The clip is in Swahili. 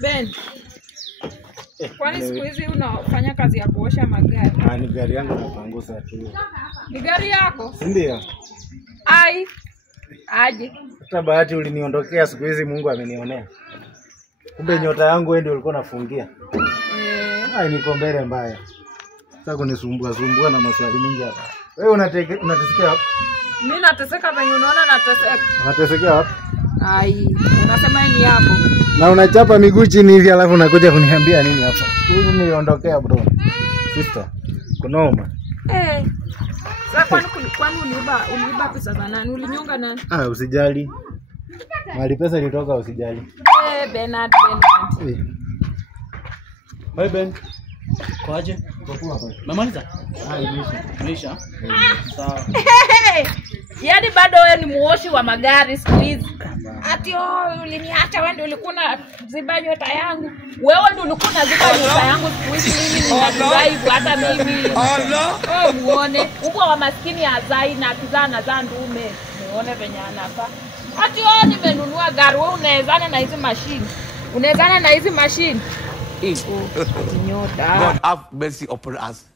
Ben. Kwani siku hizi unafanya kazi ya kuosha magari? Ni gari yangu napangusa tu. Ni gari yako? Ndio. Ai. Aje. Hata bahati uliniondokea siku hizi Mungu amenionea. Kumbe nyota yangu wewe ndio ulikuwa unafungia. Niko mbele mbaya. Sasa kunisumbua na maswali mingi hapa. Wewe unateseka wapi? Mimi nateseka venye unaona nateseka. Unateseka wapi? Ai, unasema ni yako. Na unachapa miguu chini hivi alafu unakuja kuniambia nini hapa? Hivi niliondokea bro. Sister. Kunoma. Sasa kwani uliiba pesa za nani? Ulinyonga nani? Usijali. Mali pesa ilitoka usijali. Bernard. Hey Ben. Kwaje? Mamaliza? Imeisha. Sawa. Yaani bado wewe ni muoshi wa magari siku hizi. Ati uliniacha wewe ndio ulikuwa unaziba nyota yangu. Wewe ndio ulikuwa unaziba nyota yangu siku hizi mimi ninadrive hata mimi. Allah. Muone. Mbwa wa maskini azai na kizana za ndume. Muone venye anafaa. Ati nimenunua gari wewe unaezana na hizi machine. Unaezana na hizi machine. Nyota. God have mercy upon us.